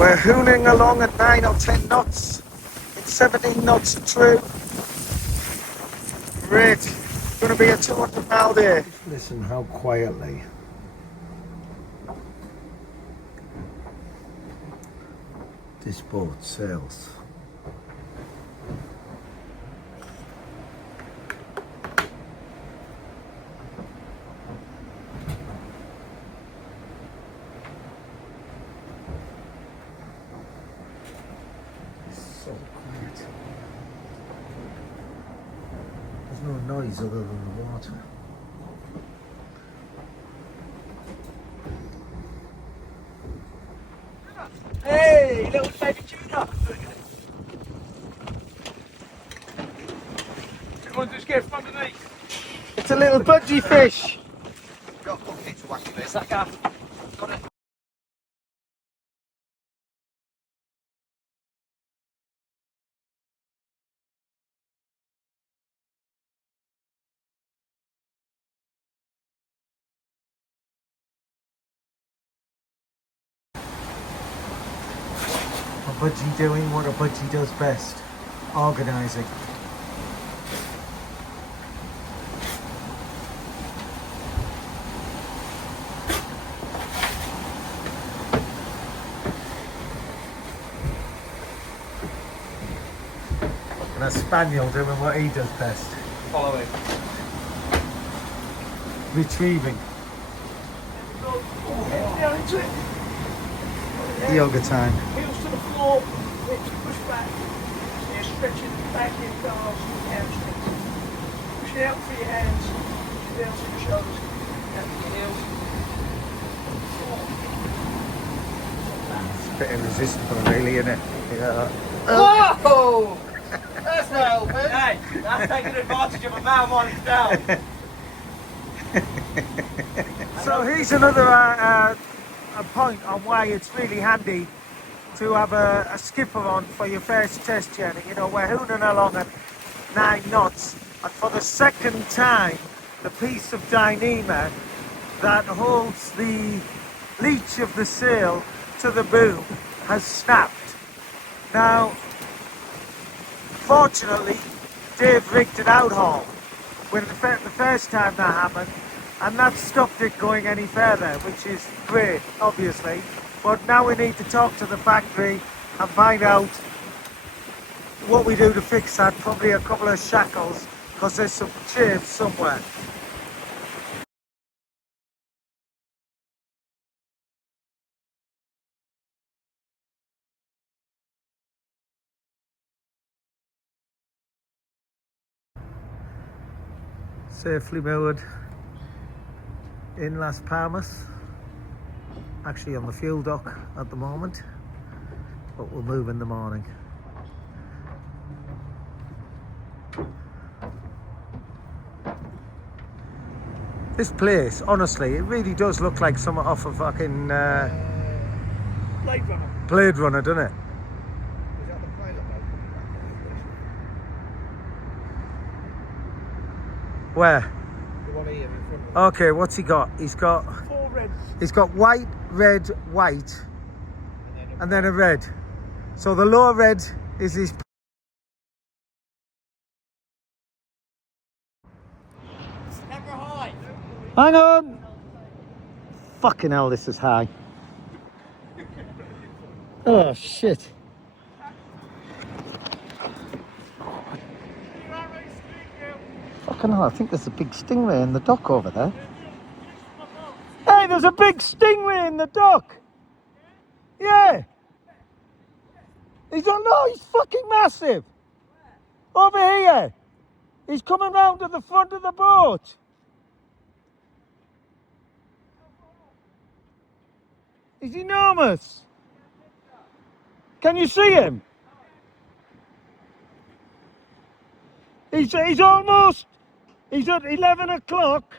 We're hooning along at 9 or 10 knots. It's 17 knots true. Great. Going to be a 200-mile day. Listen how quietly this boat sails. So quiet. There's no noise other than the water. Hey, little baby tuna. Everyone just get from underneath. It's a little budgie fish. Got a bucket to whack it with. That guy. Got it. A budgie doing what a budgie does best. Organising. And a spaniel doing what he does best. Follow him. Retrieving. Down into it. Yoga time. Heels to the floor. Hips push back. So you're stretching the back of your calves and your hamstrings. Push it out through your hands. Push it down to your shoulders. Out to your heels. It's a bit irresistible really, isn't it? Yeah. Whoa! That's not helping. Hey, that's taking advantage of a man while he's down. So here's another a point on why it's really handy to have a skipper on for your first test journey. You know, we're hooning along at 9 knots, and for the second time, the piece of dyneema that holds the leech of the sail to the boom has snapped. Now, fortunately, Dave rigged it out haul when the first time that happened, and that stopped it going any further, which is great, obviously. But now we need to talk to the factory and find out what we do to fix that. Probably a couple of shackles, because there's some chains somewhere. Safely moored in Las Palmas, actually on the fuel dock at the moment, but we'll move in the morning. This place, honestly, it really does look like something off of fucking Blade Runner, doesn't it? Is that the pilot boat? Where? The one here in front of Okay, what's he got? He's got 4 reds. He's got white, red, white, and then a red. So the lower red is his. Camera high. Hang on! Fucking hell, this is high. Oh shit. Fucking hell, I think there's a big stingray in the dock over there. Hey, there's a big stingray in the dock! Yeah! He's fucking massive! Over here! He's coming round to the front of the boat! He's enormous! Can you see him? He's at 11 o'clock,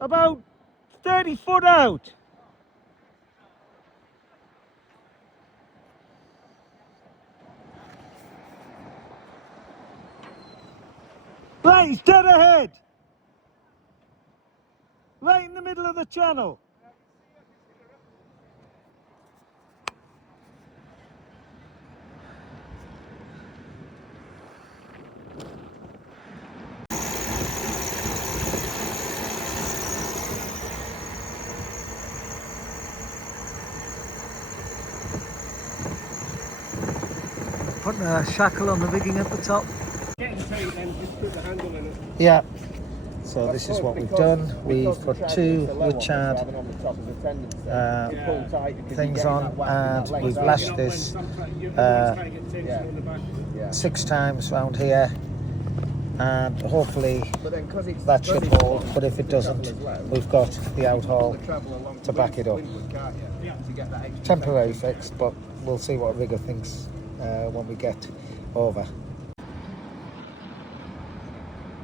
about 30 foot out. Right, he's dead ahead. Right in the middle of the channel. putting a shackle on the rigging at the top. Getting tight, then just put the handle in it. Yeah. So this is what we've done. We've put 2 Richard things on, and we've lashed this 6 times round here, and hopefully that should hold. But if it doesn't, we've got the outhaul to back it up. Temporary fix, but we'll see what rigger thinks when we get over.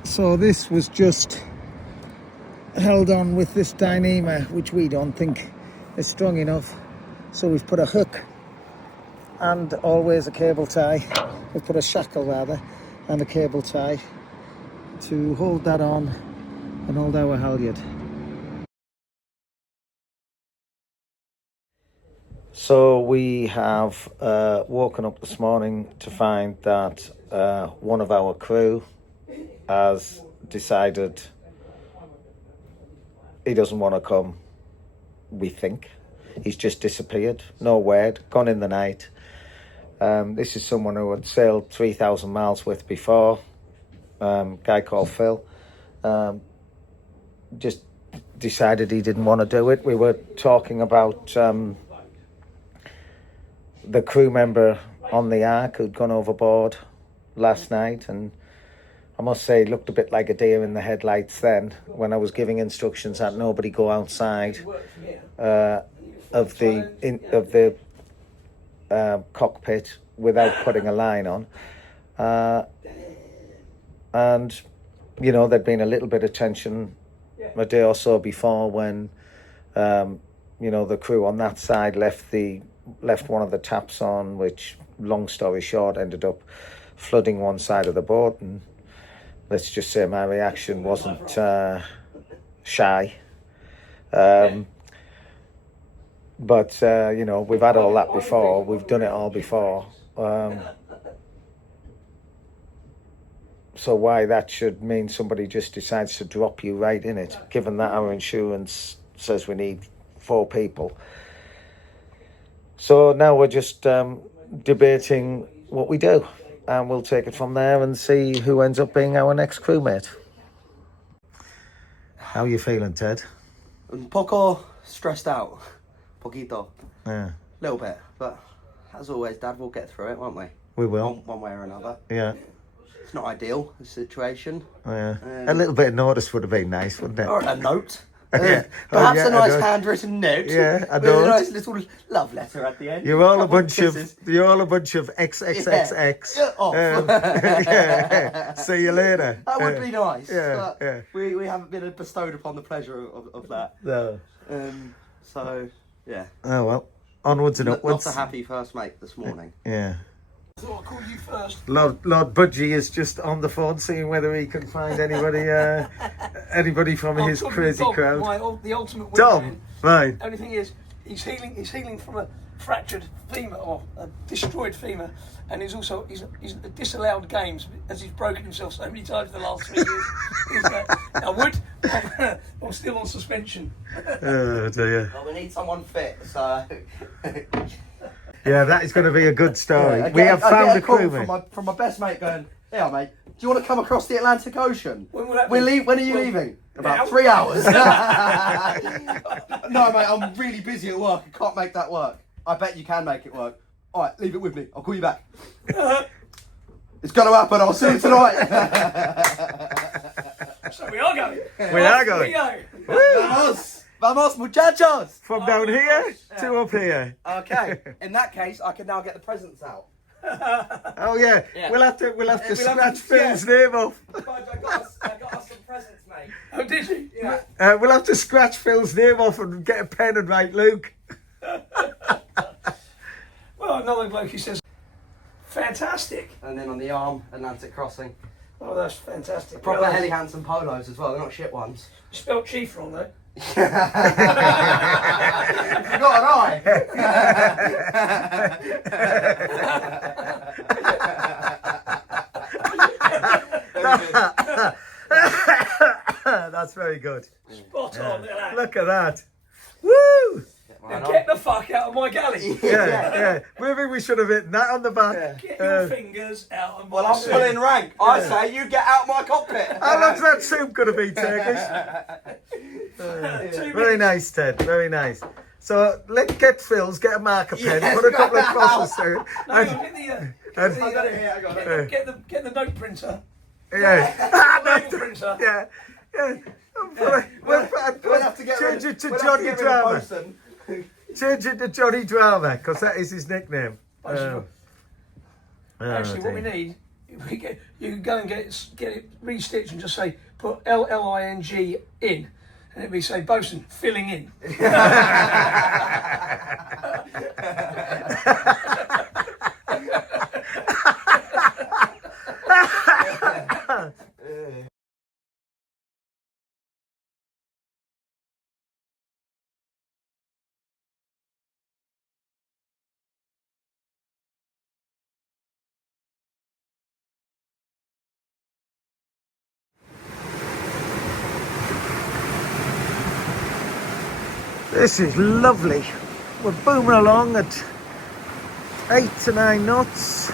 So this was just held on with this Dyneema, which we don't think is strong enough. So we've put a hook and always a cable tie. We've put a shackle rather and a cable tie to hold that on and hold our halyard. So we have woken up this morning to find that one of our crew has decided he doesn't want to come, we think. He's just disappeared, no word, gone in the night. This is someone who had sailed 3,000 miles with before, guy called Phil. Just decided he didn't want to do it. We were talking about the crew member on the Ark who'd gone overboard last night, and I must say, it looked a bit like a deer in the headlights then, when I was giving instructions that nobody go outside of the cockpit without putting a line on. And, you know, there'd been a little bit of tension a day or so before when, you know, the crew on that side left one of the taps on, which, long story short, ended up flooding one side of the boat. And let's just say my reaction wasn't shy. But, you know, we've had all that before. We've done it all before. So why that should mean somebody just decides to drop you right in it, given that our insurance says we need 4 people. So now we're just debating what we do. And we'll take it from there and see who ends up being our next crewmate. How are you feeling, Ted? Un poco stressed out. Poquito. Yeah. Little bit. But as always, Dad, we'll get through it, won't we? We will. One way or another. Yeah. It's not ideal, the situation. Yeah. A little bit of notice would have been nice, wouldn't it? Or a note. Yeah. Perhaps a nice note. handwritten note. Yeah, a with note. a nice little love letter at the end. You're all a Couple bunch of kisses. XXXX. Yeah. Off. Yeah. See you later. That would be nice. Yeah, but yeah. We haven't been bestowed upon the pleasure of that. No. So, yeah. Oh well. Onwards and upwards. Not a happy first mate this morning. Yeah. So I'll call you first. Lord Budgie is just on the phone seeing whether he can find anybody from his talking to crazy Dom, crowd. the ultimate Dom, wingman. right. Only thing is, he's healing from a fractured femur or a destroyed femur, and he's disallowed games as he's broken himself so many times in the last 3 years. I'm still on suspension. Oh dear. Well, we need someone fit, so... Yeah, that is going to be a good story. Yeah, We have found I a get call crewmate. from my best mate going, yeah, mate, do you want to come across the Atlantic Ocean? When will that be? When are you leaving? About now? 3 hours. No, mate, I'm really busy at work. I can't make that work. I bet you can make it work. All right, leave it with me. I'll call you back. It's going to happen. I'll see you tonight. So we are going. We are going. Vamos. Vamos, muchachos. From down here to up here. Okay, in that case, I can now get the presents out. Oh yeah. Yeah. We'll have to have scratch to- Phil's name off. I got us some presents, mate. Oh, did you? Yeah. We'll have to scratch Phil's name off and get a pen and write Luke. Well, another bloke who says, fantastic. And then on the arm, Atlantic crossing. Oh, that's fantastic. Proper Well, Helly Hansen polos as well. They're not shit ones. you spelled chief wrong though. You've got an eye. That's very good. Spot on. Look at that. Look at that. Woo! Get my Get the fuck out of my galley. Yeah. Maybe we should have hitten that on the back. Get your fingers out of my Well, I'm soup. pulling rank. I say you get out my cockpit. How long's that soup going to be, Turkish? Very nice, Ted. Very nice. So let's get Phil's, get a marker pen, Yes, put a couple of crosses through it. No, and- get the, I got it here. I got it. get the note printer. Yeah. Note printer. Yeah. We'll have to get Change rid it to we'll have Johhny get rid of Drama. Bosun. Change it to Johhny Drama, because that is his nickname. Actually, what we dear. need, you can go and get it restitched and just say put LLING in, and it'd be say Bosun filling in. This is lovely. We're booming along at 8 to 9 knots,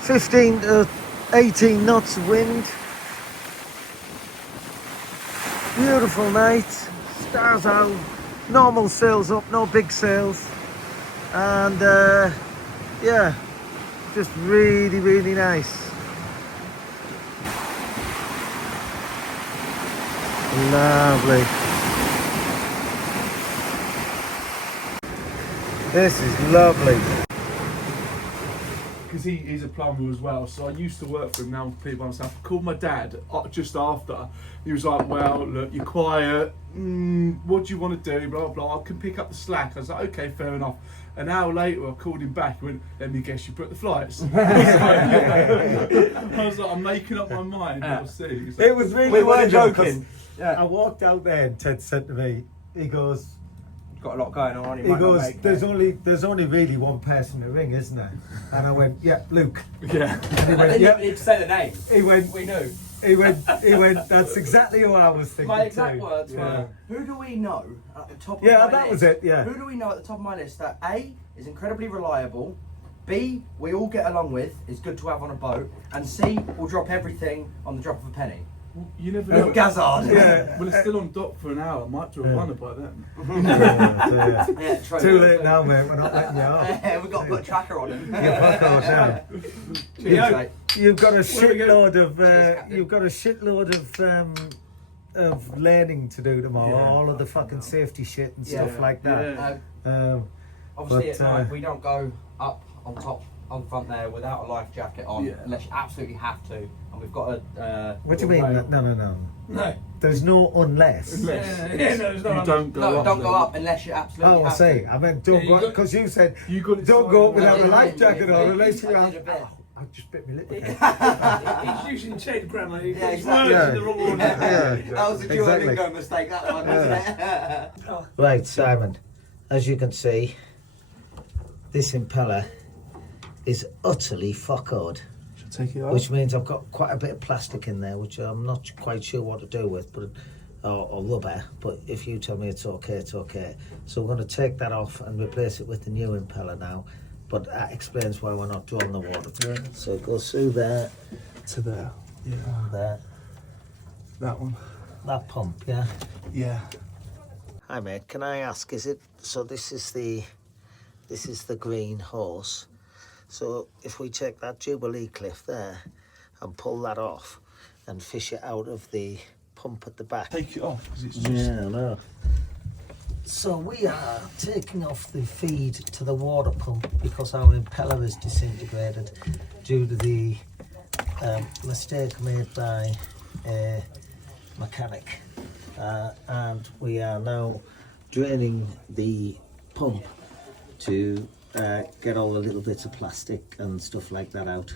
15 to 18 knots of wind. Beautiful night, stars out, normal sails up, no big sails, and yeah, just really, really nice. Lovely. This is lovely. Because he's a plumber as well, so I used to work for him, now I'm completely by myself. I called my dad just after. He was like, well, look, you're quiet, what do you want to do, blah, blah, I can pick up the slack. I was like, okay, fair enough. An hour later, I called him back, he went, let me guess, you put the flights. I was like, I'm making up my mind, we'll see. He's like, It was really We weren't wonderful, joking. 'cause I walked out there and Ted said to me, he goes, Got a lot going on. he goes, there's only really one person to ring, isn't there? And I went, yeah, Luke. yeah. And he went, yeah. He'd say the name. He went, We knew. he went, that's exactly who I was thinking My exact too. words Yeah. were, who do we know at the top of Yeah, my that list? was it, yeah. Who do we know at the top of my list that A, is incredibly reliable, B, we all get along with, is good to have on a boat, and C, will drop everything on the drop of a penny? Well, you never know. Gazard. Yeah. Well, it's still on dock for an hour, I might do a runner by then. Yeah. Yeah, true. Too late now, mate. We're not letting you off. We've got to put a tracker on him. Yeah, fuck off now. Cheers, mate. You've got a Where we go? shitload of learning to do tomorrow. Yeah. All of the fucking safety shit and stuff Yeah. like that. Obviously, But, at night, we don't go up on top, on front there, without a life jacket on, Yeah. unless you absolutely have to. And we've got a... What do you mean? Rail. No. No. There's no unless. Yeah, no, there's no. You don't go No, up. don't go there. up unless you absolutely Oh, I have see. to. I meant don't Yeah, go you got- because you said You got it don't go up signed. without a Yeah, life jacket on yeah, unless you I have. did a bit. Oh, I just bit my lip again. He's using Ted grammar. He's Yeah, words exactly. in the wrong order. Yeah. That was a Exactly. Duolingo mistake, that one, wasn't it? Right, Simon, as you can see, this impeller is utterly fuck-odd, Should I take it off? which means I've got quite a bit of plastic in there, which I'm not quite sure what to do with, but or rubber, but if you tell me it's okay, it's okay. So we're going to take that off and replace it with the new impeller now, but that explains why we're not drawing the water. Yeah. So it goes through there, To there. Yeah. there, That one. that pump, yeah? Yeah. Hi mate, can I ask, is it, so this is the green hose. So if we take that Jubilee cliff there and pull that off and fish it out of the pump at the back. Take it off because it's just. Yeah, I know. So we are taking off the feed to the water pump because our impeller is disintegrated due to the mistake made by a mechanic. And we are now draining the pump to get all the little bits of plastic and stuff like that out.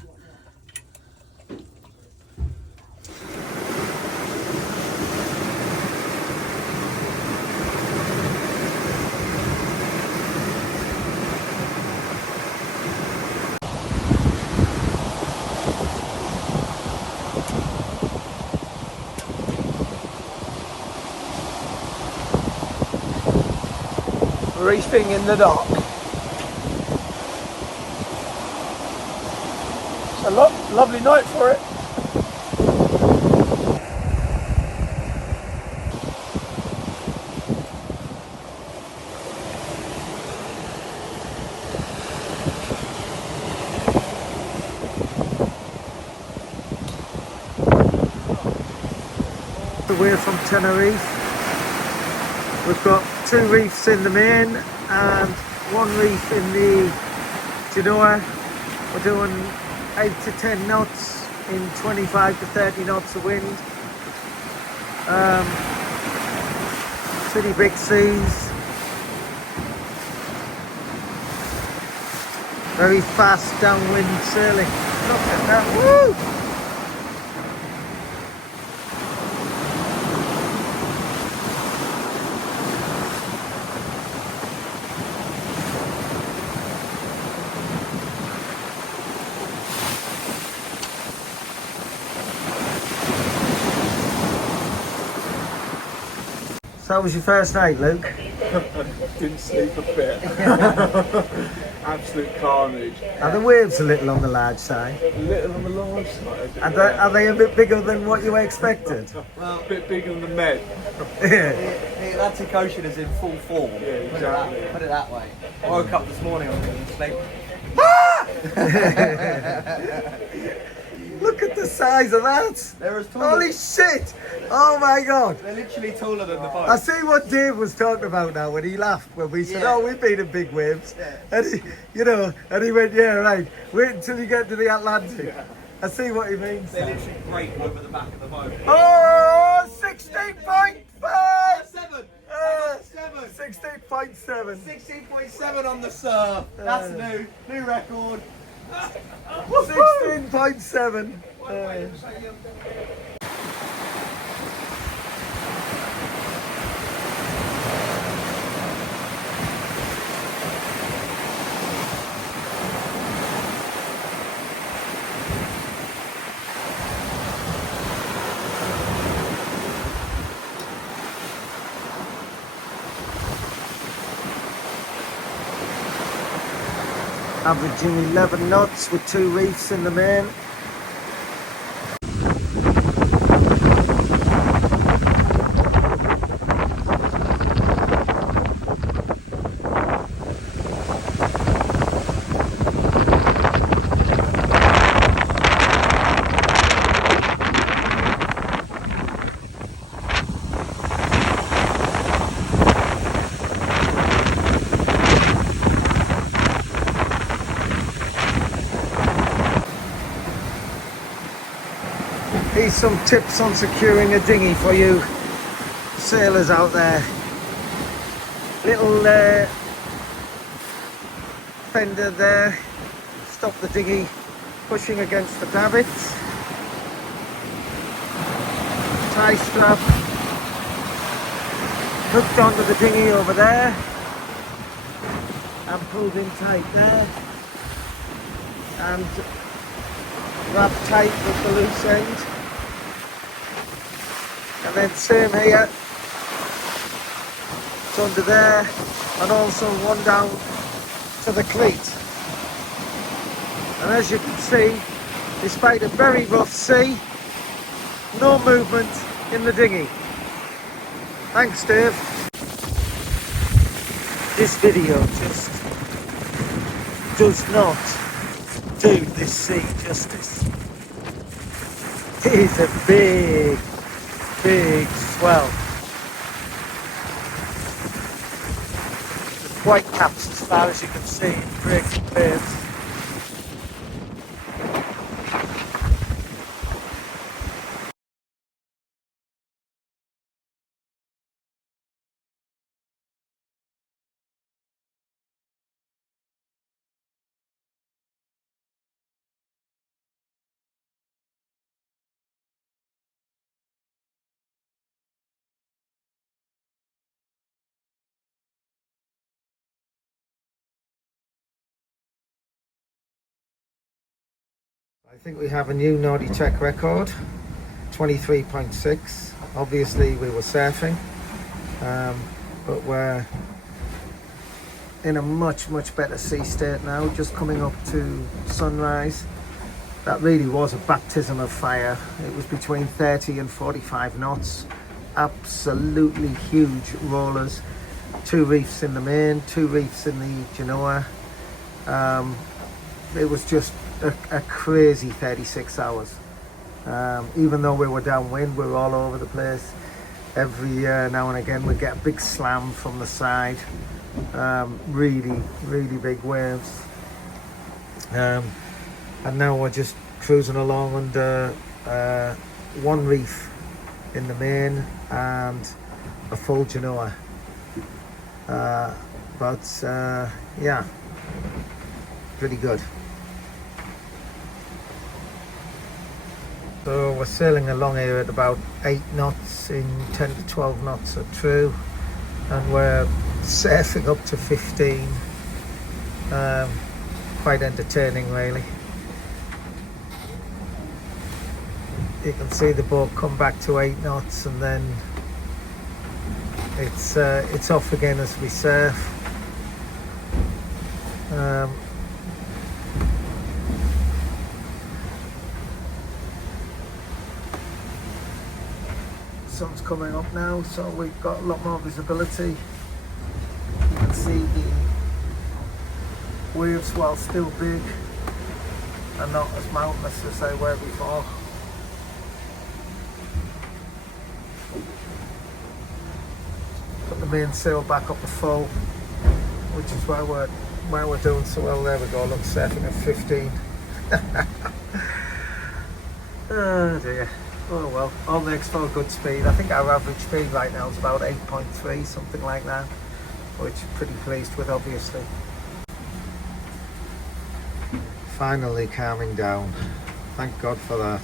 reefing in the dock. It's a lovely night for it. Away from Tenerife. We've got 2 reefs in the main and 1 reef in the Genoa. We're doing 8 to 10 knots in 25 to 30 knots of wind. Pretty big seas. Very fast downwind sailing. Look at that. Woo! So how was your first night, Luke? Didn't sleep a bit. Absolute carnage. Are the waves a little on the large side? A little on the large side. Are they a bit bigger than what you expected? Well, A bit bigger than the Med. the Atlantic Ocean is in full form. Yeah, exactly. Put it that way. I woke up this morning on the sleep. Look at the size of that! They're as tall Holy shit! Oh my god! They're literally taller than the boat. I see what Dave was talking about now when he laughed when we said, Yeah. "Oh, we've been in big waves," Yeah. and he, and he went, "Yeah, right. Wait until you get to the Atlantic." I see what he means. They literally break over the back of the boat. Oh, 16.5! 7! 16.7. 16.7 on the surf. That's new record. 16.7. Averaging 11 knots with 2 reefs in the main. Here's some tips on securing a dinghy for you sailors out there. Little fender there, stop the dinghy pushing against the davits. Tie strap hooked onto the dinghy over there and pulled in tight there, and wrap tight with the loose end. And then same here, it's under there, and also one down to the cleat. And as you can see, despite a very rough sea, no movement in the dinghy. Thanks, Dave. This video just does not do this sea justice. It is a big swell. The white caps, as far as you can see, in breaks and waves. I think we have a new Nautitech record, 23.6. Obviously we were surfing, but we're in a much better sea state now, just coming up to sunrise. That really was a baptism of fire. It was between 30 and 45 knots. Absolutely huge rollers. 2 reefs in the main, 2 reefs in the Genoa. It was just a crazy 36 hours. Even though we were downwind, we were all over the place. Every now and again we get a big slam from the side. Really big waves. And now we're just cruising along under 1 reef in the main and a full Genoa. Yeah, pretty good. So we're sailing along here at about 8 knots in 10 to 12 knots are true, and we're surfing up to 15. Quite entertaining really. You can see the boat come back to 8 knots and then it's off again as we surf. Sun's coming up now, so we've got a lot more visibility. You can see the waves, while still big, are not as mountainous as they were before. Put the mainsail back up to full, which is why we're doing so well. There we go, look, surfing at 15. Oh dear. Oh well, all makes for a good speed. I think our average speed right now is about 8.3, something like that, which I'm pretty pleased with, obviously. Finally calming down. Thank God for that.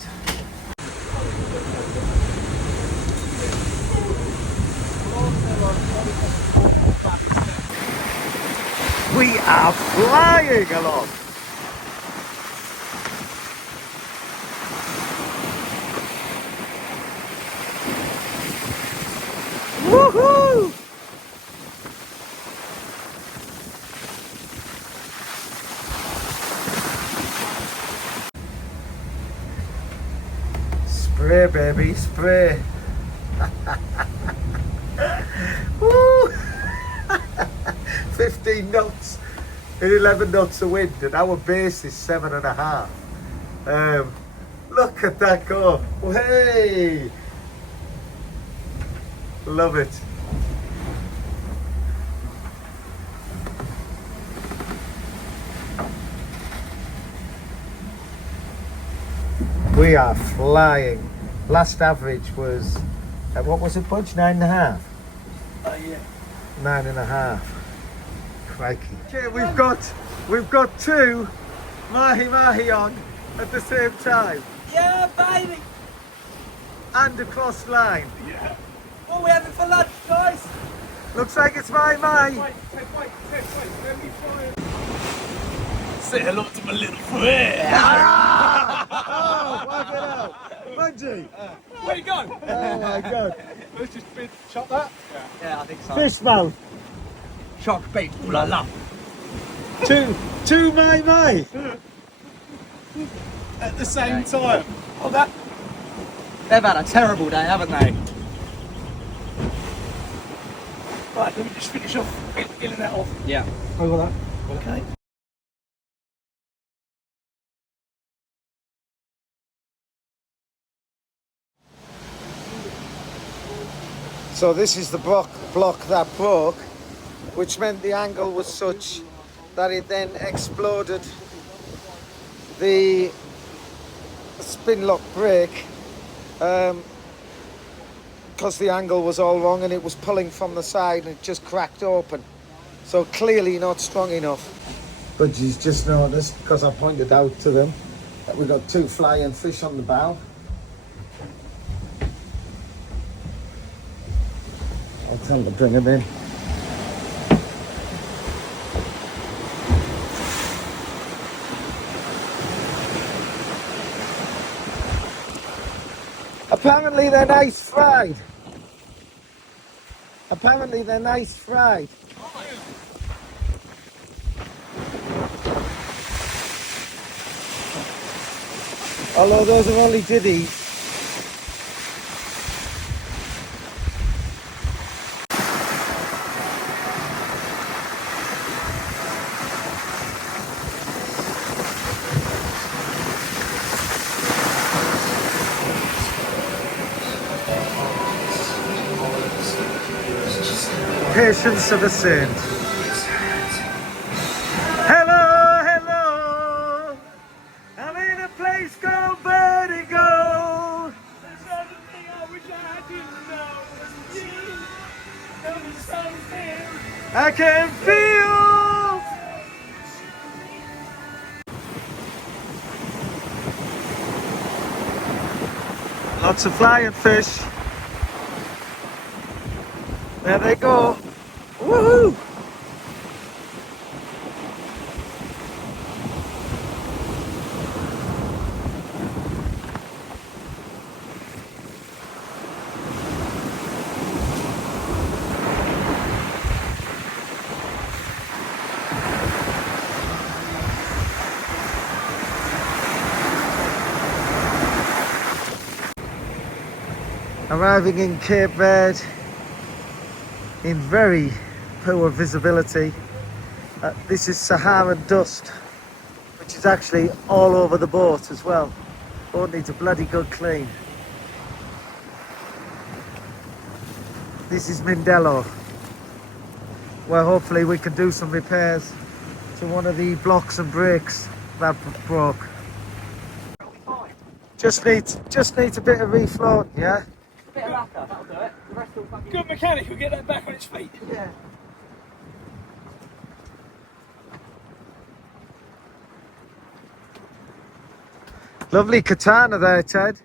We are flying along. Woohoo! Spray, baby, spray. Woo! 15 knots and 11 knots of wind, and our base is 7.5. Look at that go. Hey! Love it. We are flying. Last average was, what was it, Budge? 9.5? Yeah. 9.5. Crikey. Okay, we've got 2 mahi on at the same time. Yeah, baby. And a cross line. Yeah. What are we having for lunch, guys? Looks like it's my. Wait, let me try and... Say hello to my little friend. Oh, work it out. Budgie. Where'd he go? Oh my God. Let's just chop that. Yeah, I think so. Fish mouth. Shark bait, ooh la la. Two my. At the same time. Oh, that. They've had a terrible day, haven't they? Right, let me just finish off getting that off. Yeah. Over that. Okay. So this is the block that broke, which meant the angle was such that it then exploded the spin lock brake, because the angle was all wrong and it was pulling from the side and it just cracked open. So clearly not strong enough. But she's just noticed, because I pointed out to them, that we've got 2 flying fish on the bow. I'll tell them to bring them in. Apparently they're nice fried. Although those are only diddies. Patience of a saint. Hello, hello. I'm in a place called Vertigo. There's something I wish I didn't know. You know there's something. I can feel. Lots of flying fish. There they go. Woohoo! Arriving in Cape Verde in very poor visibility. This is Saharan dust, which is actually all over the boat as well. Boat needs a bloody good clean. This is Mindelo, where hopefully we can do some repairs to one of the blocks and brakes that broke. Just needs a bit of refloating, yeah? Bit of lacquer, that'll do it. The rest will fucking... Good mechanic will get that back on its feet. Yeah. Lovely katana there, Ted.